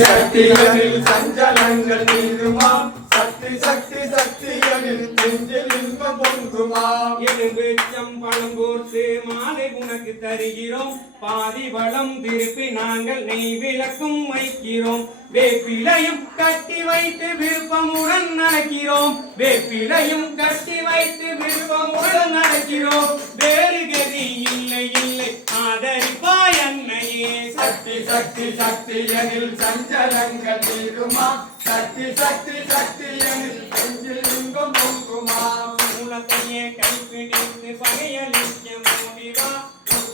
சக்தியனில் சஞ்சலங்கள் நீங்குமாம் சக்தி சக்தி சக்தியனில் நெஞ்சில் இன்பம் பொங்குமாம் எலும்பெச்சம் பழம் கோர்த்து மாலை உனக்கு தருகிறோம் பாதி வளம் திருப்பி நாங்கள் நெய் விளக்கும் வைக்கிறோம் வேப்பிலையும் கட்டி வைத்து விருப்பமுடன் நடக்கிறோம் வேப்பிலையும் கட்டி வைத்து விருப்பமுடன் நடக்கிறோம் வேறு கதி இல்லை இல்லை ஆதரிப்பாய் அன்னையே சக்தி சக்தி சக்தியனில் சஞ்சலங்கள் நீங்குமா சக்தி சக்தி சக்தியனில் நெஞ்சில் இன்பம் பொங்குமாம் மூலத்தையே கைப்பிடித்து பகையளிக்க மூடிவா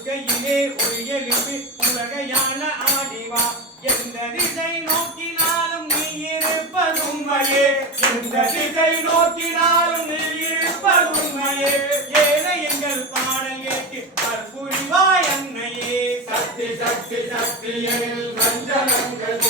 கையிலே ஒரு எழுப்பி உலகையான ஆடிவா எந்த திசை நோக்கினாலும் நீ இருப்பதும் வயே எந்த திசை நோக்கினாலும் நீ இருப்பதும் வயே ஏழை எங்கள் பாடல் கேட்டு அற்புரிவாய் அன்னையே சக்தி சக்தி சக்தியனில் சஞ்சலங்கள்